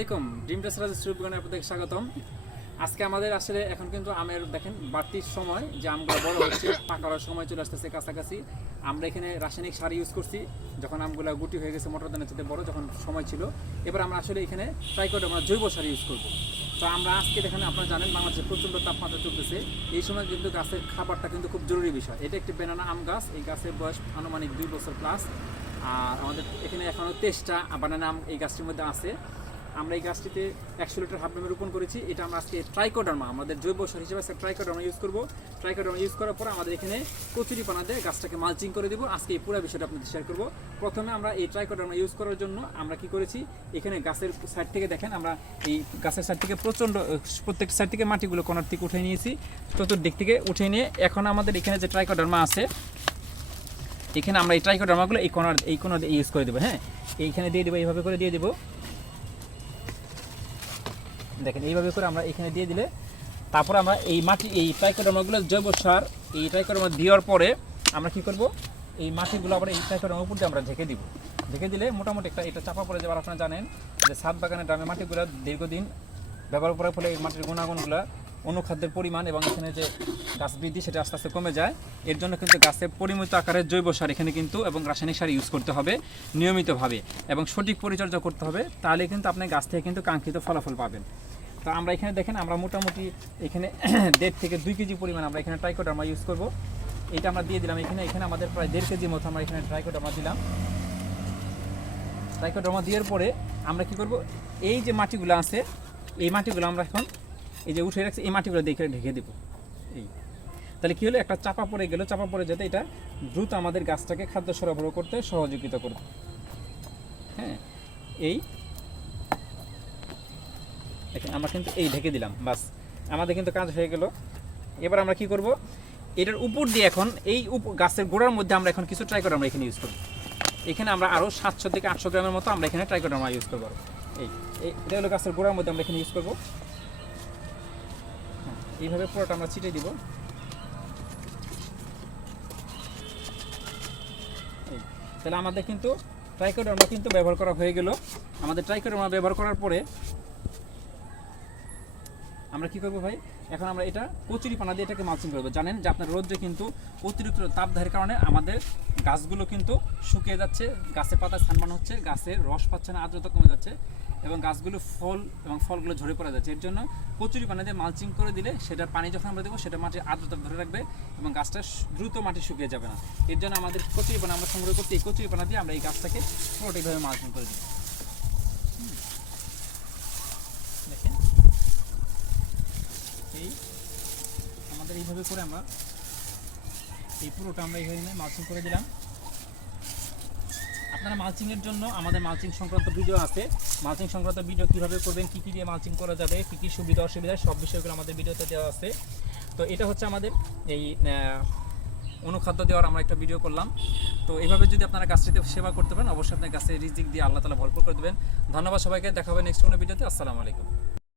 আসসালামাইকুম ড্রিম টেসারাজ স্টুডিওতে আপনাদের স্বাগতম। আজকে আমাদের আসলে এখন কিন্তু আমের দেখেন বাড়তির সময় যে আমগুলো বড় হচ্ছে, পাকার সময় চলে আসতেছে কাছাকাছি। আমরা এখানে রাসায়নিক সার ইউজ করছি যখন আমগুলো গুটি হয়ে গেছে, মোটর দানের চেয়ে বড় যখন সময় ছিল। এবার আমরা আসলে এখানে ট্রাইকোডার্মা জৈব সার ইউজ করব। তো আমরা আজকে দেখেন, আপনারা জানেন বাংলাদেশে প্রচণ্ড তাপমাত্রা চলতেছে। এই সময় কিন্তু গাছের খাবারটা কিন্তু খুব জরুরি বিষয়। এটা একটি বেনানা আম গাছ, এই গাছের বয়স আনুমানিক 2 বছর প্লাস। আর আমাদের এখানে এখনও 23টা বানানা আম এই গাছটির মধ্যে আছে। আমরা এই গাছটিতে 100 লিটার হাফ ড্রামে রোপণ করেছি। এটা আমরা আজকে ট্রাইকোডার্মা, আমাদের জৈব সার হিসেবে আজকে ট্রাইকোডার্মা ইউজ করব। ট্রাইকোডার্মা ইউজ করার পর আমাদের এখানে কচুরিপানা দিয়ে গাছটাকে মালচিং করে দেবো। আজকে এই পুরো বিষয়টা আপনাদের শেয়ার করব। প্রথমে আমরা এই ট্রাইকোডার্মা ইউজ করার জন্য আমরা কি করেছি, এখানে গাছের সাইড থেকে দেখেন, আমরা এই গাছের সাইড থেকে প্রত্যেক সাইড থেকে মাটিগুলো কোনার থেকে উঠে নিয়েছি, চতুর্দিক থেকে উঠে নিয়ে এখন আমাদের এখানে যে ট্রাইকোডার্মা আছে, এখানে আমরা এই ট্রাইকোডার্মাগুলো এই কোনার ইউজ করে দেবো। হ্যাঁ, এইখানে দিয়ে দেবো, এইভাবে করে দিয়ে দেবো। দেখেন এইভাবে করে আমরা এখানে দিয়ে দিলে তারপর আমরা এই ট্রাইকোডার্মাগুলো জৈব সার এই ট্রাইকোডার্মা দেওয়ার পরে আমরা কি করব, এই মাটিগুলো আবার এই ট্রাইকোডার্মার উপর দিয়ে আমরা ঢেকে দিব। ঢেকে দিলে মোটামুটি এটা চাপা পড়ে যাবার। আপনারা জানেন যে ছাদ বাগানের ড্রামে মাটিগুলো দীর্ঘদিন ব্যবহার করার ফলে এই মাটির গুণাগুণগুলো, অনুখাদ্যের পরিমাণ এবং এখানে যে গাছ বৃদ্ধি সেটা আস্তে আস্তে কমে যায়। এর জন্য কিন্তু গাছে পরিমিত আকারের জৈব সার এখানে কিন্তু এবং রাসায়নিক সার ইউজ করতে হবে নিয়মিতভাবে এবং সঠিক পরিচর্যা করতে হবে। তাহলে কিন্তু আপনি গাছ থেকে কিন্তু কাঙ্ক্ষিত ফলাফল পাবেন। তো আমরা এখানে দেখেন, আমরা মোটামুটি এখানে 1.5 থেকে 2 কেজি পরিমাণ আমরা এখানে ট্রাইকোডার্মা ইউজ করব। এটা আমরা দিয়ে দিলাম এখানে আমাদের প্রায় 1.5 কেজির মতো আমরা এখানে ট্রাইকোডার্মা দিলাম। ট্রাইকোডার্মা দেওয়ার পরে আমরা কি করব, এই যে মাটিগুলো আছে এই মাটিগুলো আমরা এখন এই যে উঠে রাখছি এই মাটিগুলো দিয়ে ঢেকে দেবো। তাহলে কী হলো, একটা চাপা পড়ে গেল, চাপা পড়ে যেতে এটা দ্রুত আমাদের গাছটাকে খাদ্য সরবরাহ করতে সহযোগিতা করবে। হ্যাঁ, দেখেন আমরা কিন্তু এই ঢেকে দিলাম, বাস আমাদের কিন্তু কাজ হয়ে গেল। এবার আমরা কি করব, এটার উপর দিয়ে এখন গাছের গোড়ার মধ্যে আমরা এখন কিছু ট্রাইকোডার্মা এখানে ইউজ করব। এখানে আমরা আরও 700 থেকে 800 গ্রামের মতো আমরা এখানে ট্রাইকোডার্মা ইউজ করবো। এটা হলো গাছের গোড়ার মধ্যে আমরা এখানে ইউজ করবো। এইভাবে পুরোটা আমরা ছিটিয়ে দিব। তাহলে আমাদের কিন্তু ট্রাইকোডার্মা কিন্তু ব্যবহার করা হয়ে গেল। আমাদের ট্রাইকোডার্মা ব্যবহার করার পরে আমরা কি করবো ভাই, এখন আমরা এটা কচুরিপানা দিয়ে এটাকে মালচিং করবো। জানেন যে আপনার রোদ্রে কিন্তু অতিরিক্ত তাপদাহের কারণে আমাদের গাছগুলো কিন্তু শুকিয়ে যাচ্ছে, গাছের পাতায় ছানবান হচ্ছে, গাছের রস পাচ্ছে না, আর্দ্রতা কমে যাচ্ছে এবং গাছগুলো ফলগুলো ঝরে পড়ে যাচ্ছে। এর জন্য কচুরিপানা দিয়ে মালচিং করে দিলে সেটার পানি যখন আমরা দেবো সেটা মাটির আর্দ্রতা ধরে রাখবে এবং গাছটা দ্রুত মাটি শুকিয়ে যাবে না। এর জন্য আমাদের কচুরিপানা আমরা সংগ্রহ করতে এই কচুরিপানা দিয়ে আমরা এই গাছটাকে পুরোটাইভাবে মালচিং করে দিই। দেখেন আমাদের এইভাবে করে আমরা এই পুরোটা আমরা এইভাবে মালচিং করে দিলাম। আপনারা মালচিংয়ের জন্য আমাদের মালচিং সংক্রান্ত ভিডিও আছে। মালচিং সংক্রান্ত ভিডিও কীভাবে করবেন, কী কী দিয়ে মালচিং করা যাবে, কী কী সুবিধা অসুবিধা, সব বিষয়গুলো আমাদের ভিডিওতে দেওয়া আছে। তো এটা হচ্ছে আমাদের এই অনুখাদ্য দেওয়ার আমরা একটা ভিডিও করলাম। তো এইভাবে যদি আপনারা গাছটিতে সেবা করতে পারেন, অবশ্যই আপনার গাছের রিজিক দিয়ে আল্লাহ তাআলা ভরপুর করে দেবেন। ধন্যবাদ সবাইকে, দেখা হবে নেক্সট কোনো ভিডিওতে। আসসালামু আলাইকুম।